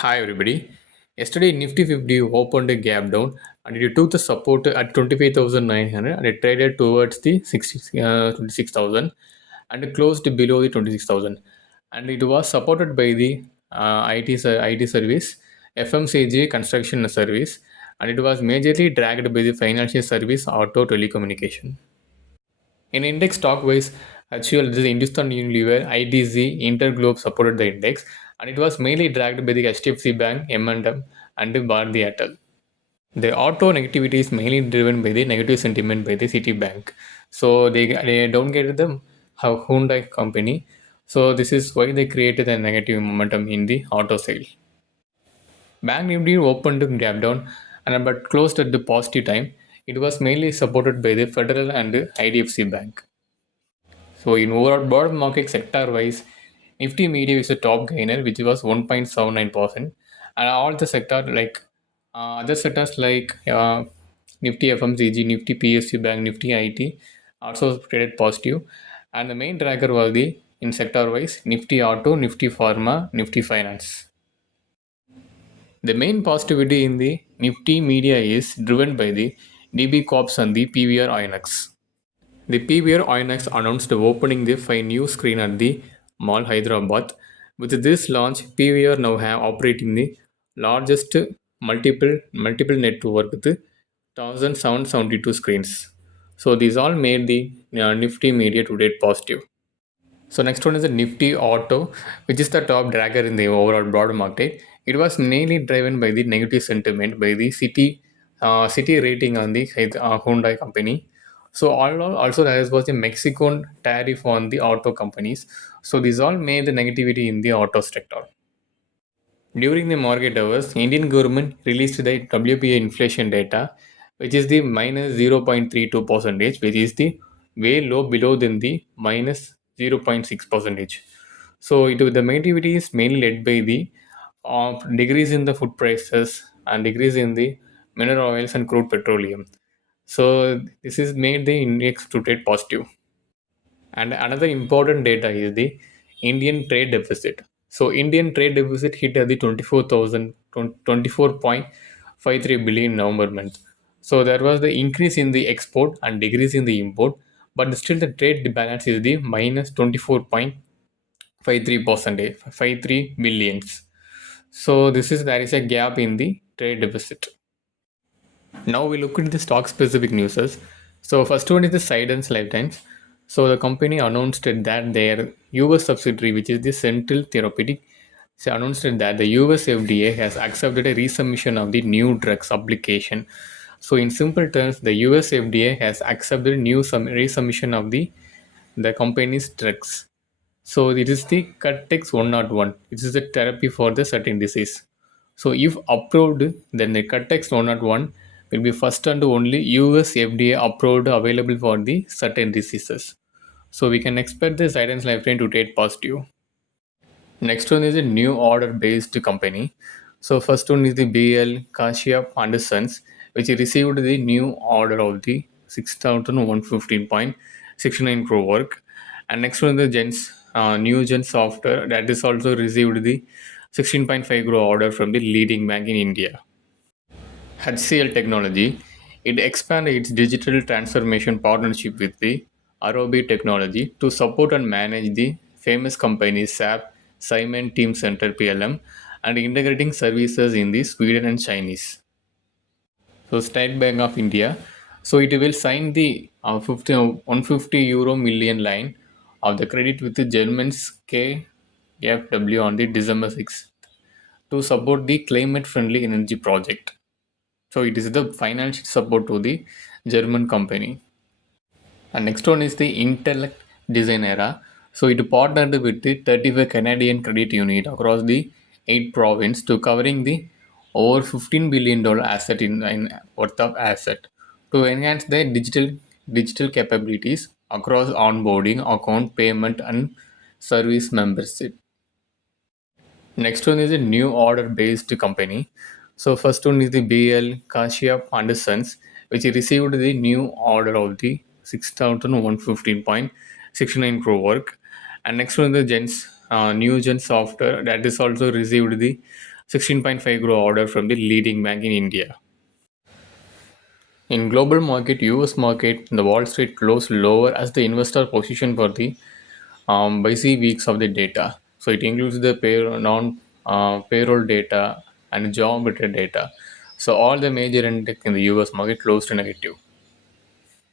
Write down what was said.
Hi everybody. Yesterday Nifty 50 opened a gap down and it took the support at 25,900 and it traded towards the 26,000 and it closed below the 26,000 and it was supported by the IT service, FMCG construction service, and it was majorly dragged by the financial service, auto, telecommunication. In index stock wise, HUL, this is Hindustan Unilever, IDZ, Interglobe supported the index, and it was mainly dragged by the HDFC Bank, M&M, and Bharti Airtel. The auto negativity is mainly driven by the negative sentiment by the Citibank. So they don't get the Hyundai company. So this is why they created a negative momentum in the auto sale. Bank Nifty opened to gap down and but closed at the positive time. It was mainly supported by the Federal and IDFC Bank. So in overall broad market sector wise, Nifty Media is a top gainer, which was 1.79%, and all the sector like other sectors like Nifty FMCG, Nifty PSU Bank, Nifty IT also traded positive, and the main dragger was the in sector wise Nifty Auto, Nifty Pharma, Nifty Finance. The main positivity in the Nifty Media is driven by the DB Corps and the PVR INX. The PVR INX announced opening the 5 new screen at the Mall Hyderabad. With this launch, PVR now have operating the largest multiple network with 1,772 screens. So these all made the Nifty Media today positive. So next one is the Nifty Auto, which is the top dragger in the overall broad market. It was mainly driven by the negative sentiment by the city rating on the Hyundai company. So also there was a Mexican tariff on the auto companies. So these all made the negativity in the auto sector. During the market hours, Indian government released the WPA inflation data, which is the minus 0.32 percentage, which is the way low below than the minus 0.6 percentage. So the negativity is mainly led by the decrease in the food prices and decrease in the mineral oils and crude petroleum. So this is made the index to trade positive. And another important data is the Indian trade deficit. So Indian trade deficit hit at the 24.53 billion in November month. So there was the increase in the export and decrease in the import, but still the trade balance is the minus 24.53 percent, 53 billions. So this is there is a gap in the trade deficit. Now we look at the stock specific newses. So first one is the Sidon's Lifetimes. So the company announced that their US subsidiary, which is the Central Therapeutic, announced that the US FDA has accepted a resubmission of the new drugs application. So in simple terms, the US FDA has accepted new resubmission of the company's drugs. So it is the Cuttex 101. This is a therapy for the certain disease. So if approved, then the Cuttex 101 will be first and only US FDA approved available for the certain diseases. So we can expect the Silence Lifetime to take positive. Next one is a new order based company. So first one is the BL Kashyap and Sons, which received the new order of the 6,115.69 crore work. And next one is the New Gen Software that is also received the 16.5 crore order from the leading bank in India. HCL Technology, it expanded its digital transformation partnership with the Arobi Technology to support and manage the famous companies SAP, Simon Team Center PLM, and integrating services in the Sweden and Chinese. So State Bank of India, so it will sign the 150 euro million line of the credit with the German's KfW on the December 6th to support the climate friendly energy project. So it is the financial support to the German company. And next one is the Intellect Design Era. So it partnered with the 35 Canadian credit unit across the 8 province to covering the over $15 billion asset in worth of asset to enhance their digital capabilities across onboarding, account payment and service membership. Next one is a new order based company. So first one is the BL Kashyap and Sons, which received the new order of the 6,115.69 crore work. And next one is the New Gen Software that is also received the 16.5 crore order from the leading bank in India. In global market, US market, the Wall Street closed lower as the investor position for the busy weeks of the data. So it includes the non payroll data and job related data. So all the major index in the US market closed negative.